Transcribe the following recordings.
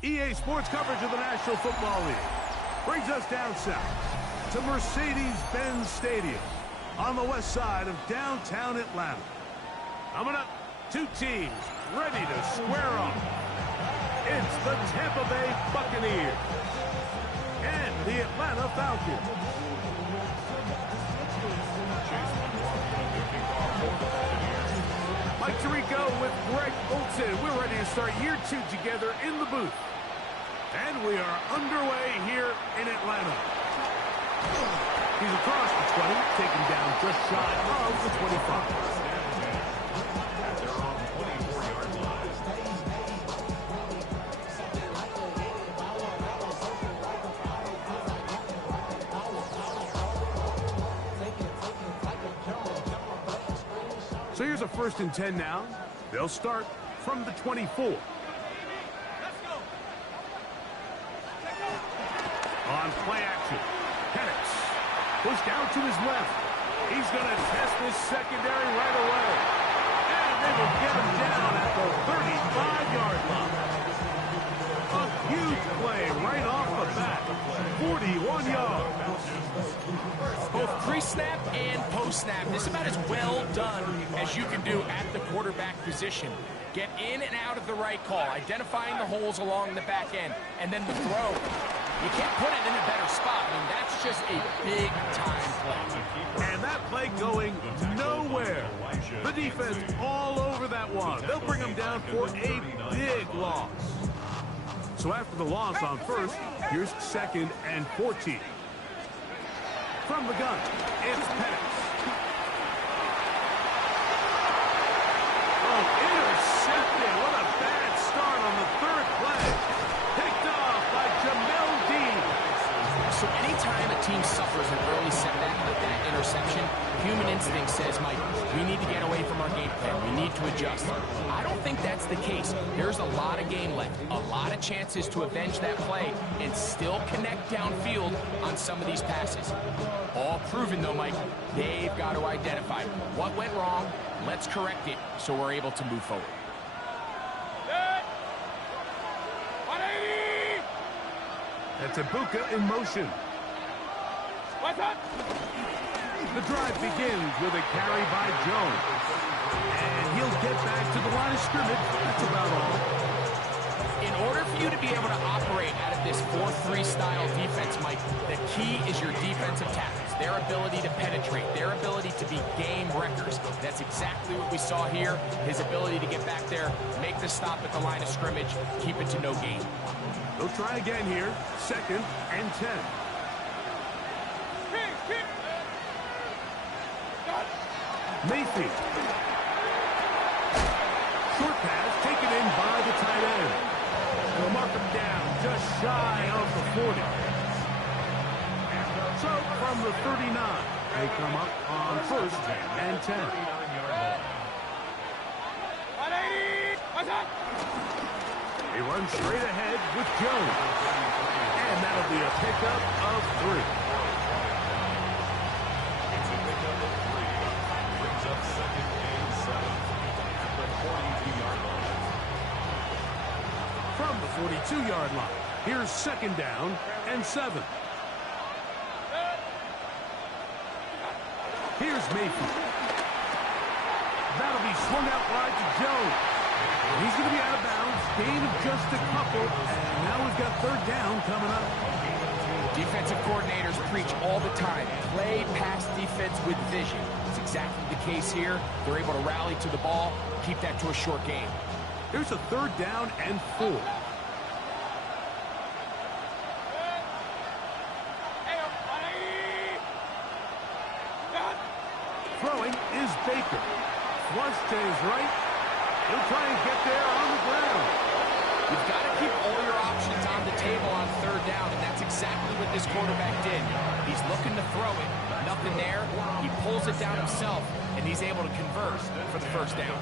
EA Sports coverage of the National Football League brings us down south to Mercedes-Benz Stadium on the west side of downtown Atlanta. Coming up, two teams ready to square off. It's the Tampa Bay Buccaneers and the Atlanta Falcons. Mike Tirico with Greg Olsen. We're ready to start year 2 together in the booth. And we are underway here in Atlanta. He's across the 20, taken down just shy of the 25. So here's a 1st and 10 now. They'll start from the 24. On play action, Penix pushed out to his left. He's going to test this secondary right away. And they will get him down at the 35-yard line. A huge play right off the bat. 41 yards. Both pre-snap and post-snap. This is about as well done as you can do at the quarterback position. Get in and out of the right call, identifying the holes along the back end, and then the throw. You can't put it in a better spot. I mean, that's just a big-time play. And that play going nowhere. The defense all over that one. They'll bring him down for a big loss. So after the loss on 1st, here's 2nd and 14. From the gun, it's Penix. Oh, intercepted. What a bad start on the 3rd play. Picked off by Jamel Dean. So anytime a team suffers an early setback like that interception, human instinct says, Mike, we need to get away from our game plan. We need to adjust. I don't think that's the case. There's a lot of game left, a lot of chances to avenge that play and still connect downfield on some of these passes. All proven, though, Mike, they've got to identify what went wrong. Let's correct it so we're able to move forward. That's Ibuka in motion. The drive begins with a carry by Jones. And he'll get back to the line of scrimmage. That's about all. In order for you to be able to operate out of this 4-3 style defense, Mike, the key is your defensive tackles, their ability to penetrate, their ability to be game wreckers. That's exactly what we saw here. His ability to get back there, make the stop at the line of scrimmage, keep it to no gain. They'll try again here. 2nd and 10. Mayfield. Short pass taken in by the tight end. They'll mark him down just shy of the 40. So from the 39, they come up on 1st and 10. He runs straight ahead with Jones. And that'll be a pickup of 3. It's a pickup of 3. Brings up 2nd and 7 at the 42-yard line. From the 42-yard line, here's 2nd down and 7. Here's Mayfield. That'll be swung out wide to Jones. And he's going to be out of bounds. Gain of just a couple. And now we've got 3rd down coming up. Defensive coordinators preach all the time, play pass defense with vision. It's exactly the case here. They're able to rally to the ball, keep that to a short game. Here's a 3rd down and 4. Throwing is Baker. Flush to his right. He'll try and get there on the ground. You've got to keep all your options on the table on 3rd down, and that's exactly what this quarterback did. He's looking to throw it. Nothing there. He pulls it down himself, and he's able to convert for the 1st down.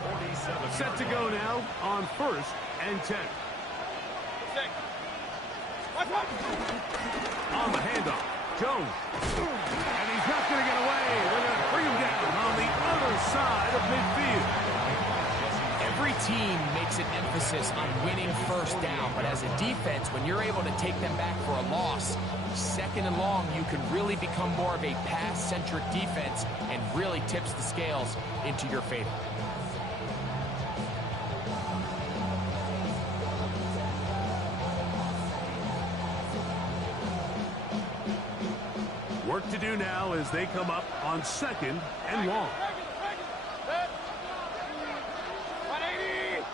Set to go now on 1st and 10. On the handoff, Jones. And he's not going to get away. They're going to bring him down on the other side of midfield. Every Every team makes an emphasis on winning first down, but as a defense, when you're able to take them back for a loss, second and long, you can really become more of a pass-centric defense and really tips the scales into your favor. Work to do now as they come up on second and long.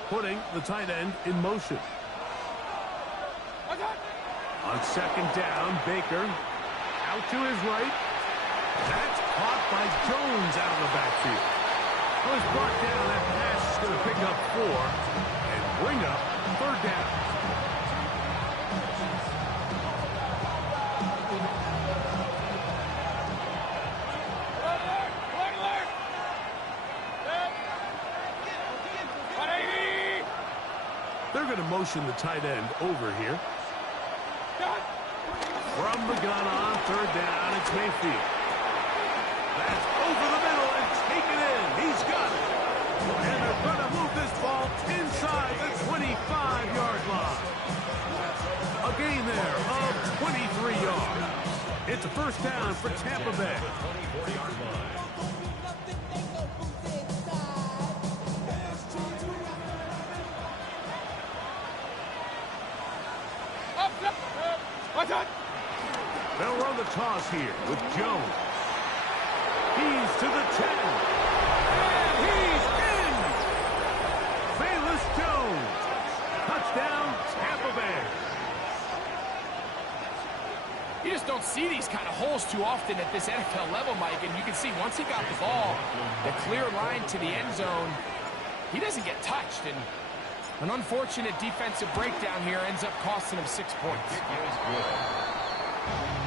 Putting the tight end in motion. On second down, Baker out to his right. That's caught by Jones out of the backfield. Well, he's brought down. That pass is going to pick up 4 and bring up third down. They're going to motion the tight end over here. From the gun on third down, it's Mayfield. That's over the middle and taken in. He's got it. And they're going to move this ball inside the 25-yard line. A gain there of 23 yards. It's a first down for Tampa Bay. They'll run the toss here with Jones. He's to the 10. And he's in! Bayless Jones. Touchdown, Tampa Bay. You just don't see these kind of holes too often at this NFL level, Mike. And you can see once he got the ball, the clear line to the end zone, he doesn't get touched. And an unfortunate defensive breakdown here ends up costing him 6 points.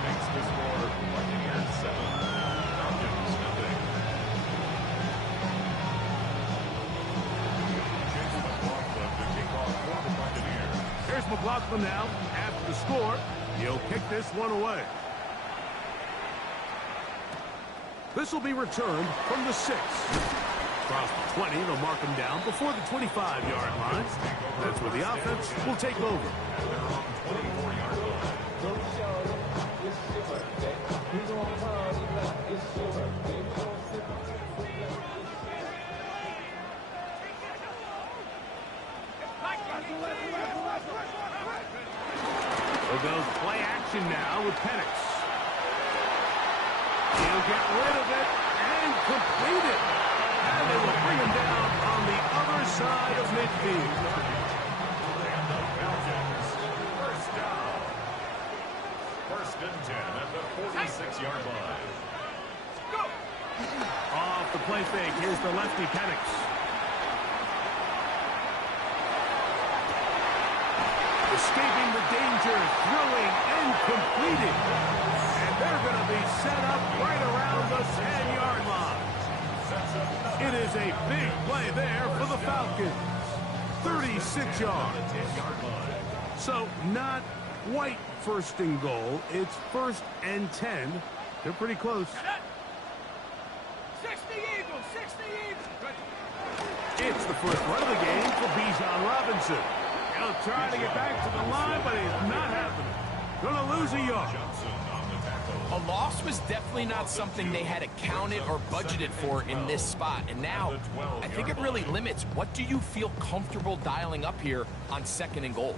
Makes the score Buccaneers 7, Falcons nothing. Chase McLaughlin to kick off for the Buccaneers. Here's McLaughlin now. After the score, he'll kick this one away. This will be returned from the 6. Across the 20, they'll mark him down before the 25-yard line. That's where the offense will take over. And they're on the 24-yard line. So goes play action now with Penix. He'll get rid of it and complete it. And they will bring him down on the other side of midfield. And the Falcons, first down. First and 10 at the 46-yard line. Off the play fake, here's the lefty Penix. Escaping the danger, throwing and completing. And they're going to be set up right around the 10-yard line. It is a big play there for the Falcons. 36 yards. So not quite first and goal. It's first and 10. They're pretty close. 60 Eagles, 60 Eagles. It's the first run of the game for Bijan Robinson. He'll try to get back to the line, but he's not happening. Gonna lose a yard. Johnson on the tackle. A loss was definitely not something they had accounted or budgeted for in this spot. And now, I think it really limits what do you feel comfortable dialing up here on second and goal.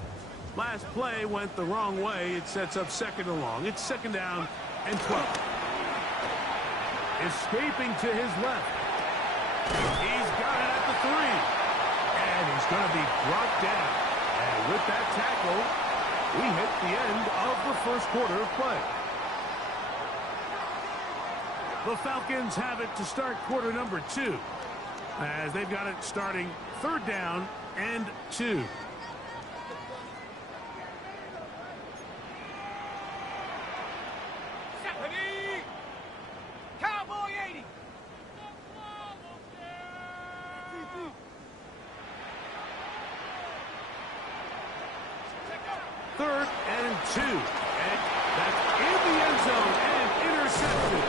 Last play went the wrong way. It sets up second and long. It's second down and 12. Escaping to his left. He's got it at the 3. And he's going to be brought down. And with that tackle, we hit the end of the first quarter of play. The Falcons have it to start quarter number 2. As they've got it starting third down and 2. Cowboy 80. Third and 2. And that's in the end zone and intercepted.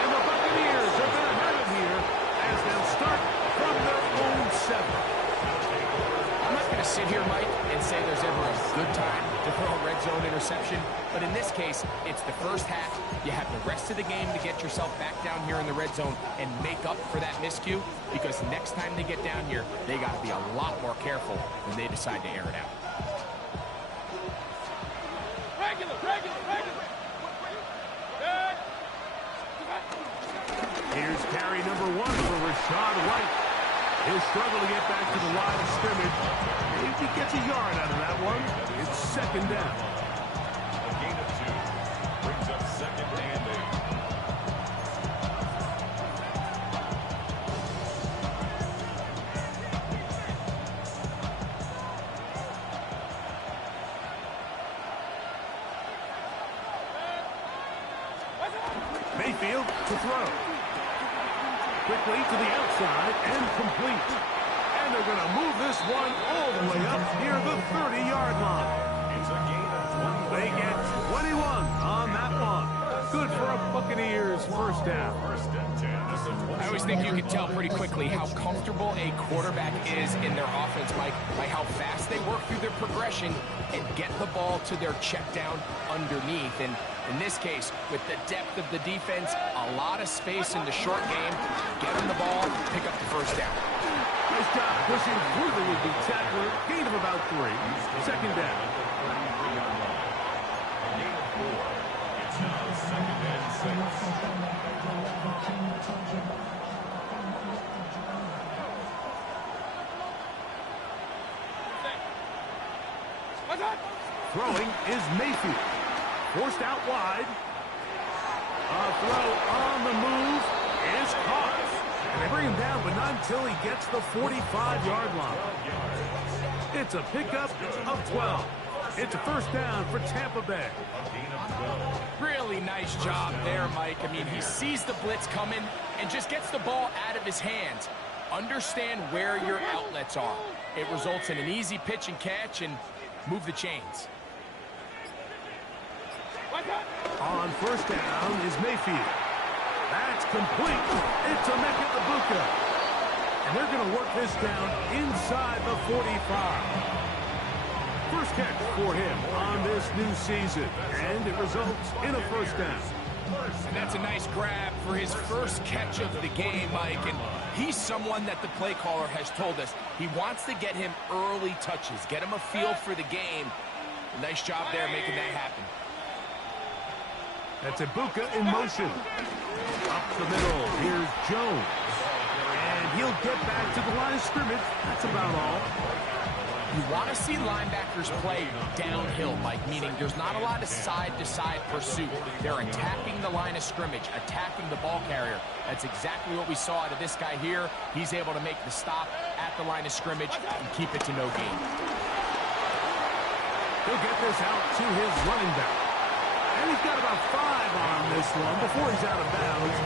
And the Buccaneers are going to have it here as they'll start from their own 7. sit here, Mike, and say there's ever a good time to throw a red zone interception, but in this case, it's the first half. You have the rest of the game to get yourself back down here in the red zone and make up for that miscue, because next time they get down here, they got to be a lot more careful when they decide to air it out. Here's carry number 1 for Rachaad White. He'll struggle to get back to the line of scrimmage. If he gets a yard out of that one, it's second down. A gain of 2 brings up second and 8. Mayfield to throw. Quickly to the outside and complete. And they're going to move this one all the way up near the 30-yard line. It's a gain of 20. They get 21 on that one. Good for a Buccaneers first down. First and 10 at the 20. I always think you can tell pretty quickly how comfortable a quarterback is in their offense, Mike, by how fast they work through their progression and get the ball to their check down underneath. And in this case, with the depth of the defense, a lot of space in the short game, get them the ball, pick up the first down. Nice job pushing through the would-be tackler. Gain of about 3. Second down. A gain of 4. It's now second and 6. Throwing is Mayfield. Forced out wide. A throw on the move is caught. And they bring him down, but not until he gets the 45-yard line. It's a pickup of 12. It's a first down for Tampa Bay. Really nice job there, Mike. I mean, he sees the blitz coming and just gets the ball out of his hands. Understand where your outlets are. It results in an easy pitch and catch and move the chains. On first down is Mayfield. That's complete. It's Emeka Egbuka. And they're going to work this down inside the 45. First catch for him on this new season. And it results in a first down. And that's a nice grab for his first catch of the game, Mike. And he's someone that the play caller has told us he wants to get him early touches, get him a feel for the game. Nice job there making that happen. That's Egbuka in motion. Up the middle, here's Jones. And he'll get back to the line of scrimmage. That's about all. You want to see linebackers play downhill, Mike, meaning there's not a lot of side-to-side pursuit. They're attacking the line of scrimmage, attacking the ball carrier. That's exactly what we saw out of this guy here. He's able to make the stop at the line of scrimmage and keep it to no gain. He'll get this out to his running back. And he's got about 5 on this one before he's out of bounds.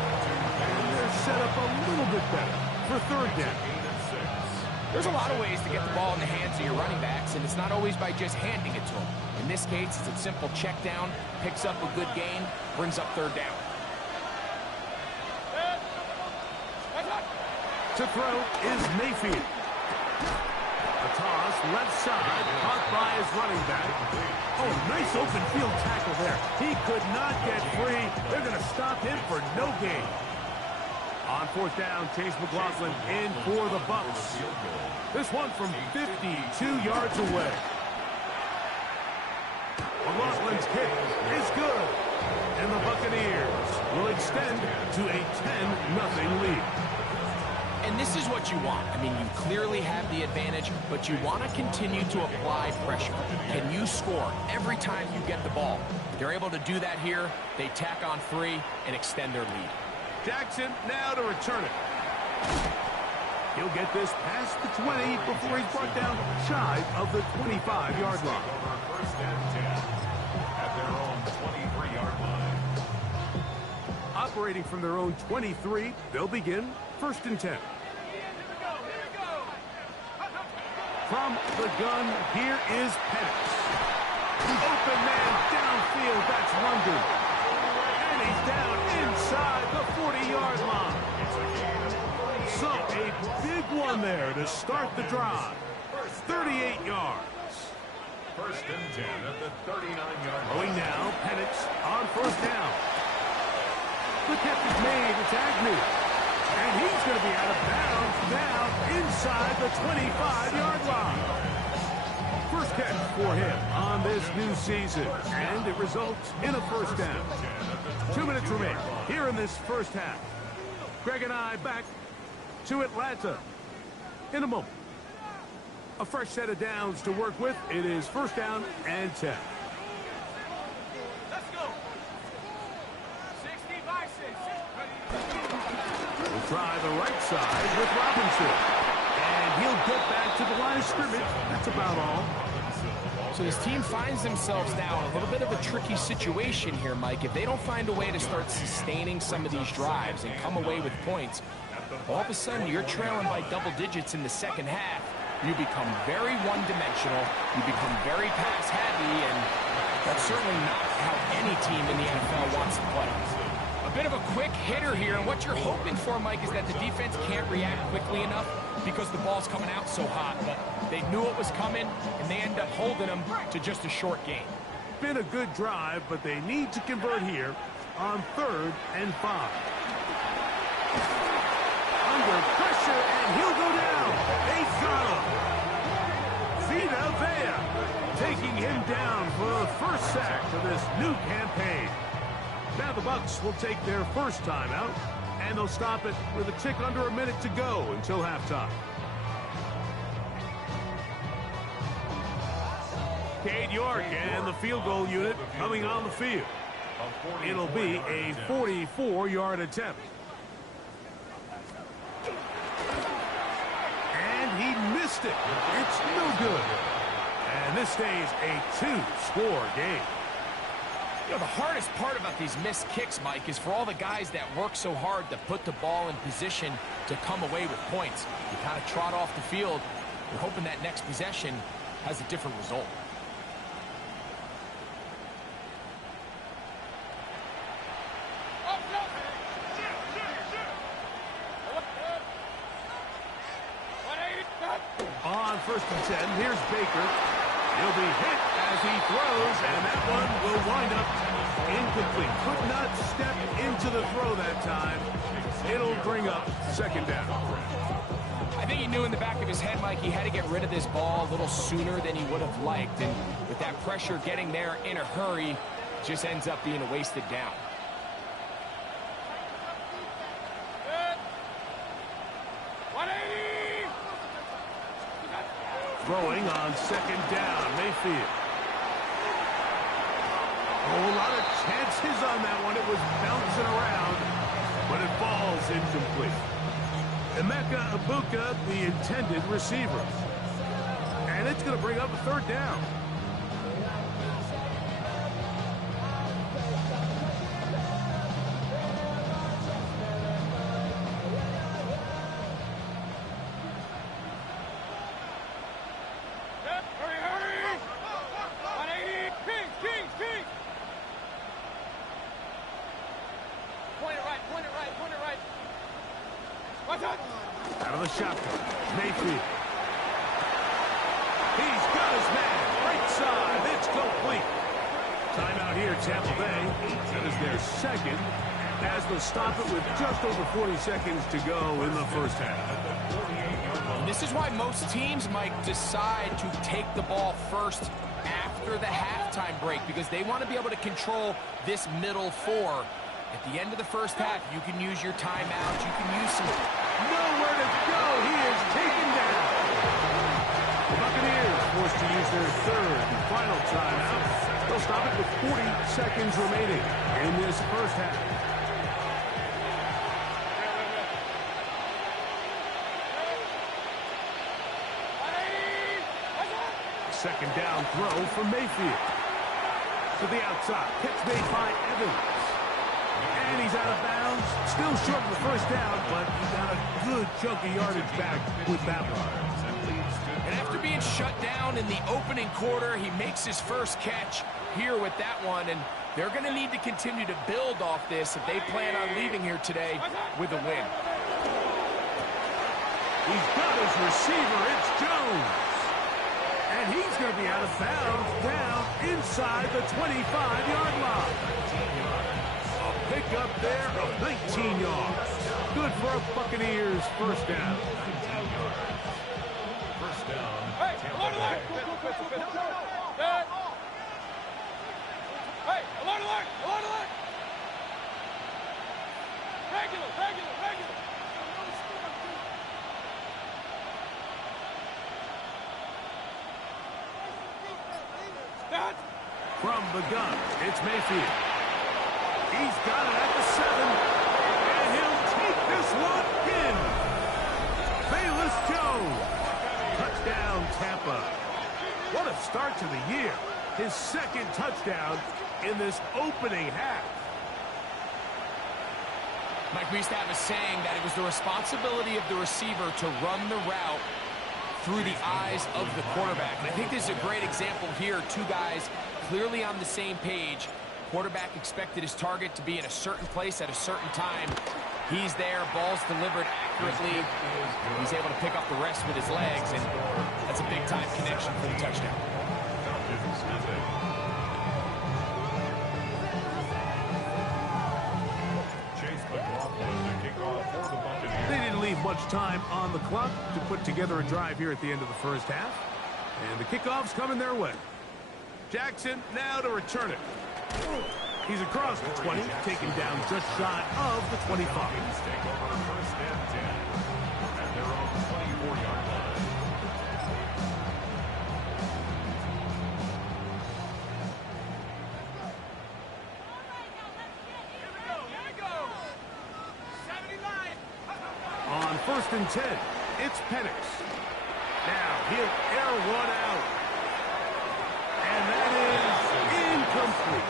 And they're set up a little bit better for third down. There's a lot of ways to get the ball in the hands of your running backs, and it's not always by just handing it to them. In this case, it's a simple check down, picks up a good gain, brings up third down. To throw is Mayfield. A toss, left side, caught by his running back. Oh, nice open field tackle there. He could not get free. They're going to stop him for no gain. On fourth down, Chase McLaughlin in for the Bucs. This one from 52 yards away. McLaughlin's kick is good. And the Buccaneers will extend to a 10-0 lead. And this is what you want. I mean, you clearly have the advantage, but you want to continue to apply pressure. Can you score every time you get the ball? They're able to do that here. They tack on 3 and extend their lead. Jackson now to return it. He'll get this past the 20 before he's brought down shy of the 25-yard line. First and 10 at their own 23-yard line. Operating from their own 23, they'll begin first and 10. From the gun, here is Penix. Open man downfield, that's London. And he's down inside the 40-yard line. So a big one there to start the drive. First 38 yards. First and 10 at the 39-yard Going line. now, Penix on first down. The catch is made. It's Agnew. And he's going to be out of bounds now inside the 25-yard line. First catch for him on this new season. And it results in a first down. 2 minutes remain here in this first half. Greg and I back to Atlanta in a moment. A fresh set of downs to work with. It is first down and 10. Let's go. 60 by 6. We'll try the right side with Robinson. And he'll get back to the line of scrimmage. That's about all. So this team finds themselves now in a little bit of a tricky situation here, Mike. If they don't find a way to start sustaining some of these drives and come away with points, all of a sudden you're trailing by double digits in the second half. You become very one-dimensional. You become very pass-heavy, and that's certainly not how any team in the NFL wants to play. A bit of a quick hitter here, and what you're hoping for, Mike, is that the defense can't react quickly enough because the ball's coming out so hot. But they knew it was coming, and they end up holding them to just a short game. Been a good drive, but they need to convert here on 3rd and 5. Under pressure, and he'll go down. They got him. Vita Vea taking him down for the first sack of this new campaign. Now the Bucs will take their first timeout, and they'll stop it with a tick under a minute to go until halftime. Cade York and the field goal unit coming on the field. It'll be a 44-yard attempt. And he missed it. It's no good. And this stays a 2-score game. You know, the hardest part about these missed kicks, Mike, is for all the guys that work so hard to put the ball in position to come away with points. You kind of trot off the field. You're hoping that next possession has a different result. On 1st and 10, here's Baker. He'll be hit as he throws, and that one will wind up incomplete. Could not step into the throw that time. It'll bring up 2nd down. I think he knew in the back of his head, Mike, he had to get rid of this ball a little sooner than he would have liked. And with that pressure getting there in a hurry, it just ends up being a wasted down. Throwing on 2nd down, Mayfield. A lot of chances on that one. It was bouncing around, but it falls incomplete. Emeka Ibuka, the intended receiver. And it's going to bring up a 3rd down. Out of the shotgun, Mayfield. He's got his man. Right side. It's complete. Timeout here, Tampa Bay. That is their 2nd, as they'll stop it with just over 40 seconds to go in the first half. This is why most teams might decide to take the ball first after the halftime break, because they want to be able to control this middle 4. At the end of the first half, you can use your timeout. You can use some... Nowhere to go. He is taken down. The Buccaneers forced to use their 3rd and final timeout. They'll stop it with 40 seconds remaining in this first half. Second down throw from Mayfield. To the outside. Catch made by Evans. And he's out of bounds. Still short of the first down, but he got a good chunk of yardage back with that one. And after being shut down in the opening quarter, he makes his first catch here with that one. And they're going to need to continue to build off this if they plan on leaving here today with a win. He's got his receiver. It's Jones. And he's going to be out of bounds down inside the 25-yard line. A pickup there of 19 yards. Good for a Buccaneers first down. First down. Hey, along the line. Good. Hey, along the line. Along the line. Regular. From the gun, it's Mayfield. He's got it at the 7, and he'll take this one in. Velus Jones. Touchdown, Tampa. What a start to the year. His second touchdown in this opening half. Mike, we used to have a saying that it was the responsibility of the receiver to run the route through the eyes of the quarterback. And I think this is a great example here. Two guys clearly on the same page. Quarterback expected his target to be in a certain place at a certain time. He's there, ball's delivered accurately. He's able to pick up the rest with his legs, and that's a big-time connection for the touchdown. They didn't leave much time on the clock to put together a drive here at the end of the first half. And the kickoff's coming their way. Jackson now to return it. He's across the 20, taken down just shy of the 25. Take over first and 10 at their own 24-yard line. Here we go. 79. On first and 10, it's Penix. Now he'll air one out. And that is incomplete.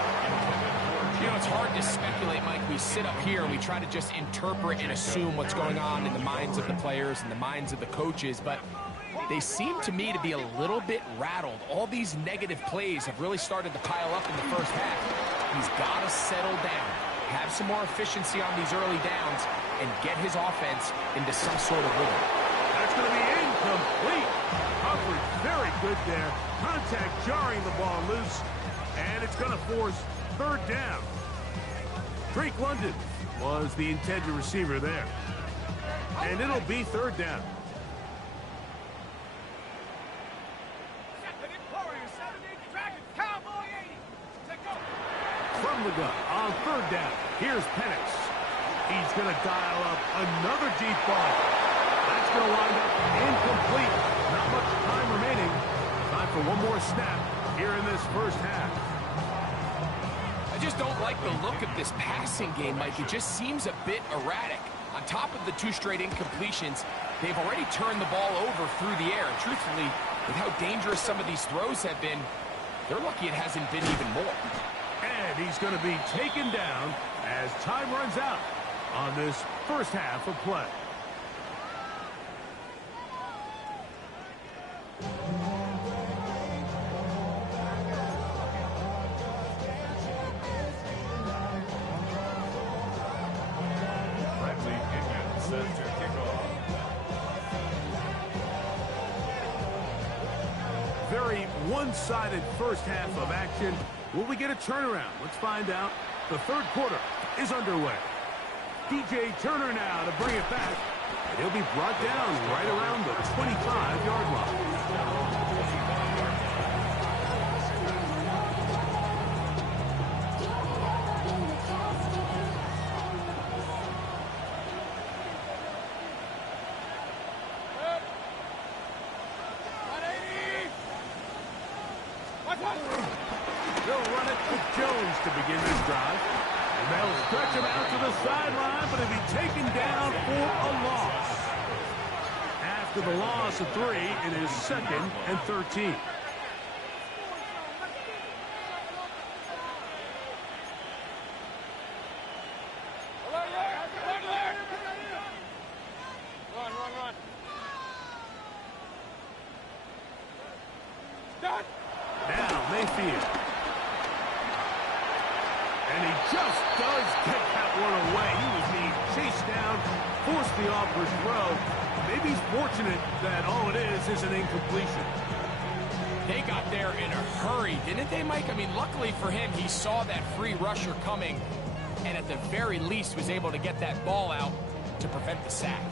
You know, it's hard to speculate, Mike. We sit up here and we try to just interpret and assume what's going on in the minds of the players and the minds of the coaches, but they seem to me to be a little bit rattled. All these negative plays have really started to pile up in the first half. He's got to settle down, have some more efficiency on these early downs, and get his offense into some sort of rhythm. That's going to be incomplete. Coverage very good there. Contact jarring the ball loose, and it's going to force third down. Drake London was the intended receiver there. And it'll be third down. From the gun on third down, here's Penix. He's going to dial up another deep ball. That's going to wind up incomplete. Not much time remaining. Time for one more snap here in this first half. I just don't like the look of this passing game, Mike. It just seems a bit erratic. On top of the two straight incompletions, they've already turned the ball over through the air. And truthfully, with how dangerous some of these throws have been, they're lucky it hasn't been even more. And he's going to be taken down as time runs out on this first half of play. Bradley Pinion set to kick off. Very one-sided first half of action. Will we get a turnaround? Let's find out. The third quarter is underway. DJ Turner now to bring it back. And he'll be brought down right around the 25-yard line. They'll run it with Jones to begin this drive. And they'll stretch him out to the sideline, but he'll be taken down for a loss. After the loss of 3, it is 2nd and 13. Run. Now Mayfield. And he just does get that one away. He was being chased down, forced the awkward throw. Maybe he's fortunate that all it is an incompletion. They got there in a hurry, didn't they, Mike? I mean, luckily for him, he saw that free rusher coming, and at the very least was able to get that ball out to prevent the sack.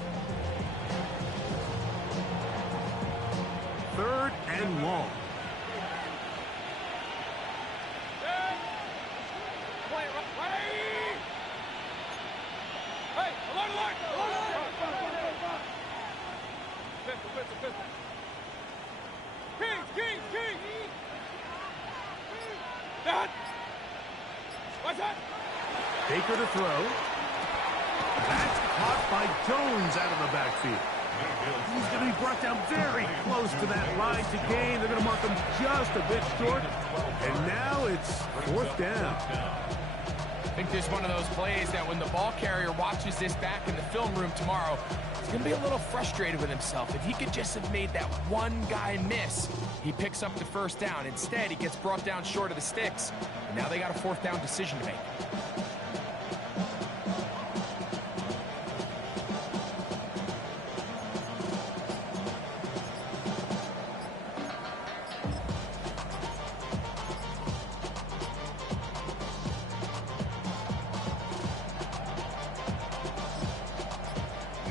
3rd and long. Baker to throw. That's caught by Jones out of the backfield. He's going to be brought down very close to that line to gain. They're going to mark him just a bit short. And now it's 4th down. I think this is one of those plays that when the ball carrier watches this back in the film room tomorrow, he's going to be a little frustrated with himself. If he could just have made that one guy miss, he picks up the 1st down. Instead, he gets brought down short of the sticks. And now they got a 4th down decision to make.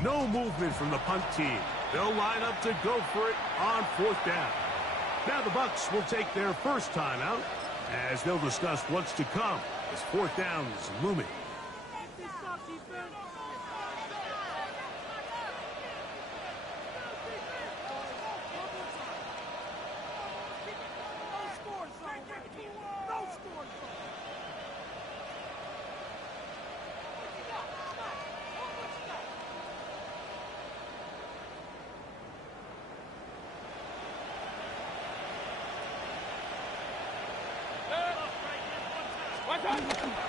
No movement from the punt team. They'll line up to go for it on 4th down. Now the Bucs will take their first timeout as they'll discuss what's to come as 4th down is looming.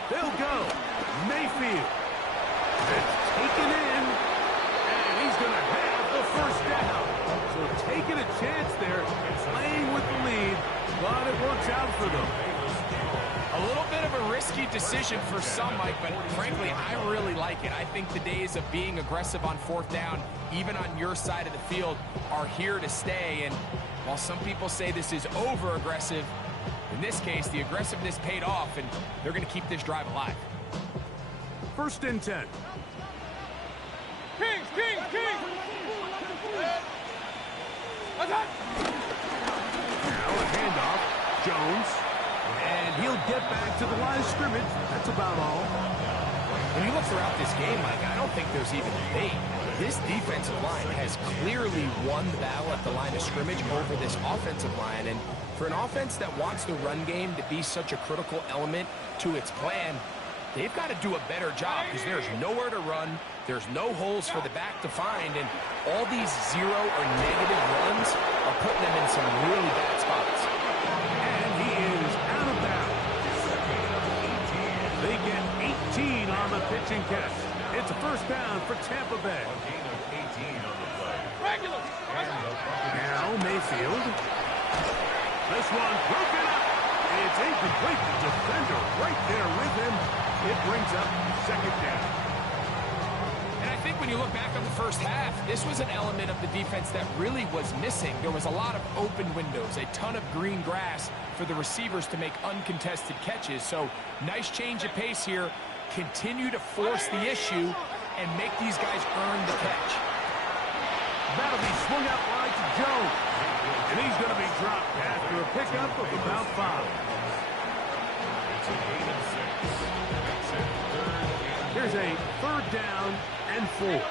They'll go. Mayfield. It's taken in, and he's going to have the 1st down. So taking a chance there, playing with the lead, but it works out for them. A little bit of a risky decision for some, Mike, but frankly, I really like it. I think the days of being aggressive on 4th down, even on your side of the field, are here to stay. And while some people say this is over-aggressive, in this case, the aggressiveness paid off, and they're going to keep this drive alive. 1st and 10. Kings! Now a handoff. Jones. And he'll get back to the line of scrimmage. That's about all. When you look throughout this game, Mike, I don't think there's even debate. This defensive line has clearly won the battle at the line of scrimmage over this offensive line. And for an offense that wants the run game to be such a critical element to its plan, they've got to do a better job because there's nowhere to run. There's no holes for the back to find. And all these 0 or negative runs are putting them in some really bad spots. And he is out of bounds. They get 18 on the pitch and catch. It's a 1st down for Tampa Bay. Now Mayfield. This one broken up. It's incomplete. The defender right there with him. It brings up 2nd down. And I think when you look back on the 1st half, this was an element of the defense that really was missing. There was a lot of open windows, a ton of green grass for the receivers to make uncontested catches. So nice change of pace here. Continue to force the issue and make these guys earn the catch. That'll be swung out wide to Jones. And he's going to be dropped after a pickup of about 5. Here's a 3rd down and 4.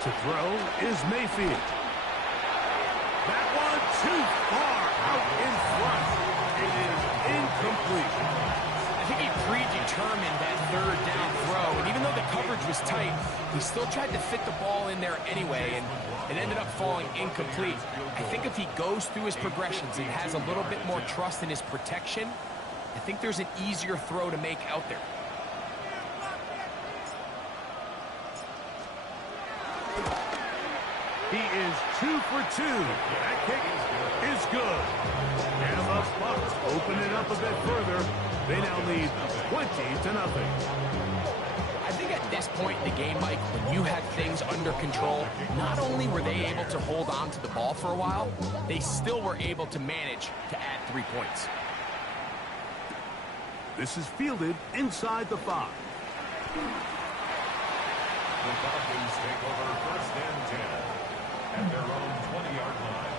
To throw is Mayfield. That one too far out in front. It is incomplete. I think he predetermined that 3rd down throw, and even though the coverage was tight, he still tried to fit the ball in there anyway, and it ended up falling incomplete. I think if he goes through his progressions and has a little bit more trust in his protection, I think there's an easier throw to make out there. He is 2 for 2. That kick is good. And the Bucs open it up a bit further. They now lead 20-0. I think at At this point in the game, Mike, when you had things under control, not only were they able to hold on to the ball for a while, they still were able to manage to add 3 points. This is fielded inside the 5. The Falcons take over 1st and 10 at their own 20-yard line.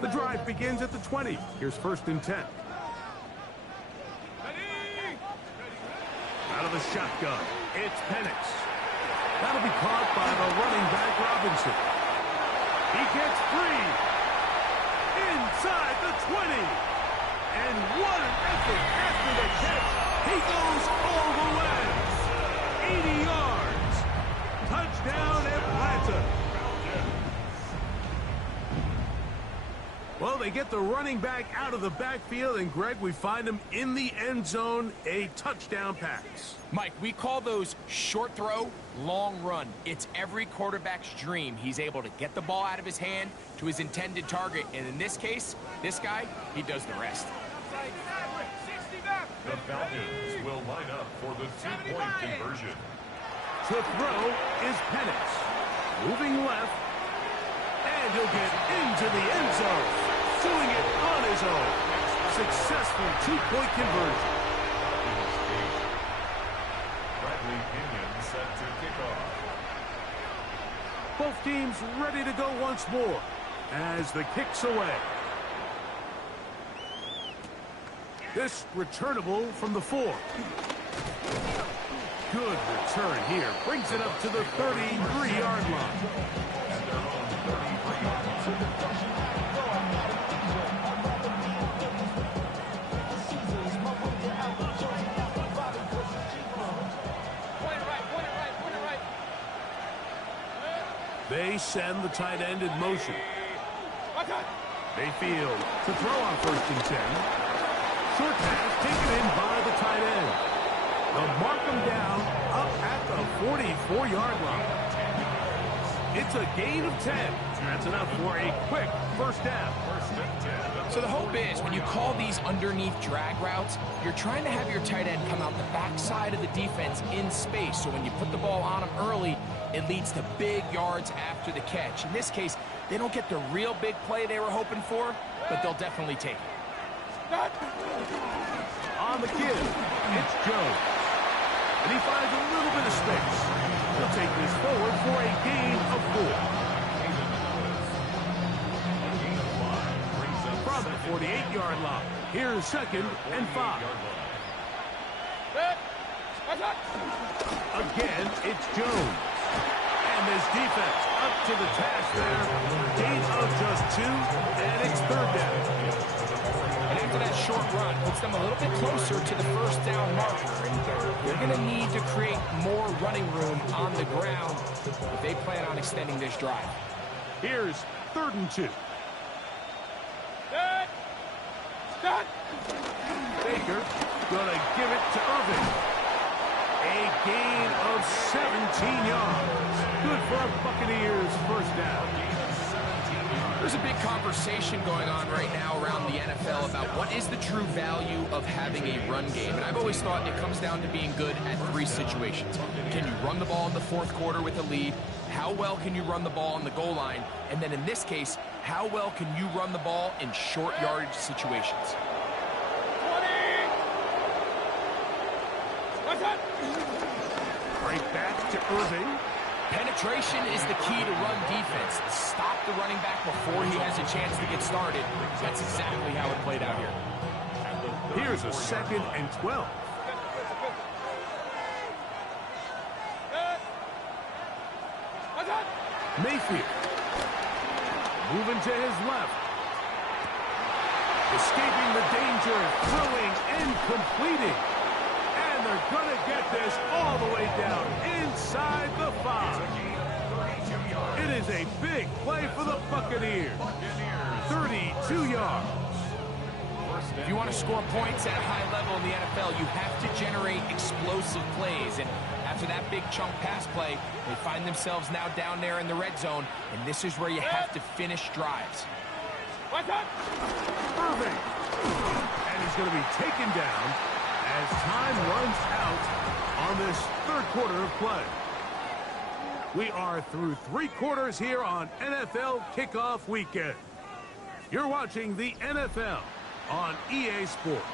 The drive begins at the 20. Here's 1st and 10. Out of the shotgun, it's Penix. That'll be caught by the running back, Robinson. He gets free. Inside the 20. And what an effort after the catch. He goes all the way. 80 yards. Touchdown, Atlanta. Well, they get the running back out of the backfield, and Greg, we find him in the end zone, a touchdown pass. Mike, we call those short throw, long run. It's every quarterback's dream. He's able to get the ball out of his hand to his intended target, and in this case, this guy, he does the rest. The Falcons will line up for the 2-point conversion. To throw is Penix. Moving left, and he'll get into the end zone. Doing it on his own. Successful 2-point conversion. Bradley Pinion set to kick off. Both teams ready to go once more as the kick's away. This returnable from the 4. Good return here. Brings it up to the 33-yard line. At their own 33-yard line. They send the tight end in motion. Mayfield to throw on 1st and 10. Short pass taken in by the tight end. They'll mark him down up at the 44-yard line. It's a gain of 10. That's enough for a quick 1st down. So the hope is when you call these underneath drag routes, you're trying to have your tight end come out the backside of the defense in space. So when you put the ball on him early, it leads to big yards after the catch. In this case, they don't get the real big play they were hoping for, but they'll definitely take it. On the give, it's Jones. And he finds a little bit of space. He'll take this forward for a gain of 4. From the 48-yard line, here's 2nd and 5. Again, it's Jones. And this defense up to the task there. Gain of just 2, and it's 3rd down. And after that short run, puts them a little bit closer to the 1st down marker. And they're going to need to create more running room on the ground if they plan on extending this drive. Here's 3rd and 2. Baker gonna give it to Irving. A gain of 17 yards. Good for a Buccaneers 1st down. There's a big conversation going on right now around the NFL about what is the true value of having a run game. And I've always thought it comes down to being good at 3 situations. Can you run the ball in the 4th quarter with a lead? How well can you run the ball on the goal line? And then in this case, how well can you run the ball in short yardage situations? Right back to Irving. Penetration is the key to run defense. Stop the running back before he has a chance to get started. That's exactly how it played out here. Here's a 2nd and 12. Mayfield. Moving to his left. Escaping the danger, throwing and completing. And they're going to get this all the way down inside the 5. It is a big play for the Buccaneers. 32 yards. If you want to score points at a high level in the NFL, you have to generate explosive plays. And after that big chunk pass play, they find themselves now down there in the red zone, and this is where you have to finish drives. Irving. And he's going to be taken down as time runs out on this third quarter of play. We are through 3 quarters here on NFL Kickoff Weekend. You're watching the NFL on EA Sports.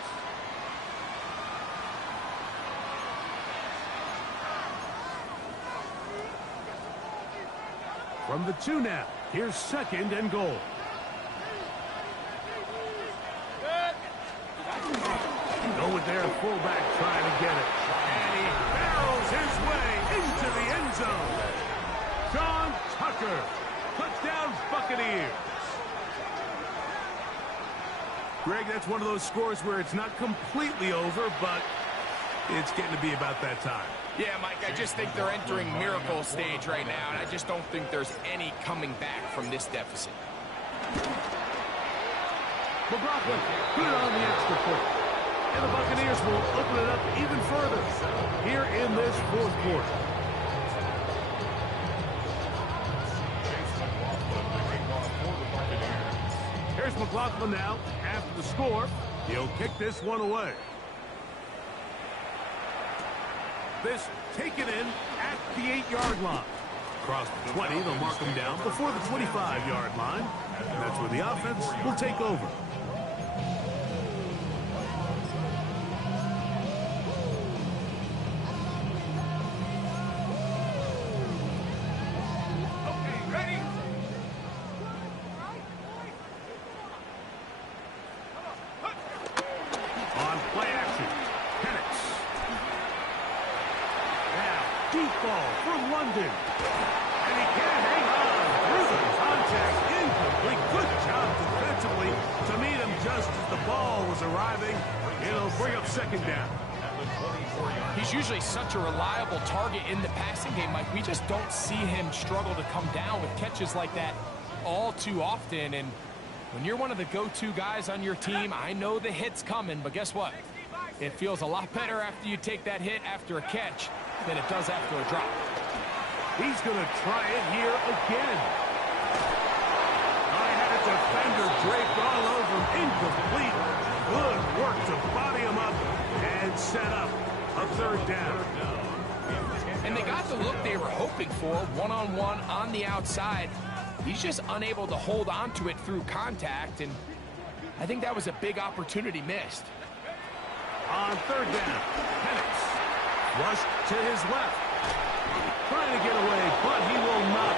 From the 2 now, here's 2nd and goal. Go with their fullback trying to get it. And he barrels his way into the end zone. Sean Tucker, touchdown Buccaneers. Greg, that's one of those scores where it's not completely over, but it's getting to be about that time. Yeah, Mike, I just think they're entering miracle stage right now, and I just don't think there's any coming back from this deficit. McLaughlin put it on the extra point. And the Buccaneers will open it up even further here in this 4th quarter. Here's McLaughlin now after the score. He'll kick this one away. This taken in at the 8-yard line. Across the 20, they'll mark him down before the 25-yard line. And that's where the offense will take over. Deep ball from London. And he can't hang on. Through the contact. Incomplete. Good job defensively to meet him just as the ball was arriving. It'll bring up 2nd down. He's usually such a reliable target in the passing game, Mike. We just don't see him struggle to come down with catches like that all too often. And when you're one of the go-to guys on your team, I know the hit's coming, but guess what? It feels a lot better after you take that hit after a catch than it does after a drop. He's going to try it here again. I had a defender draped all over him. Incomplete. Good work to body him up and set up a 3rd down. And they got the look they were hoping for, one-on-one on the outside. He's just unable to hold on to it through contact, and I think that was a big opportunity missed. On 3rd down, Penix rushed to his left. Trying to get away, but he will not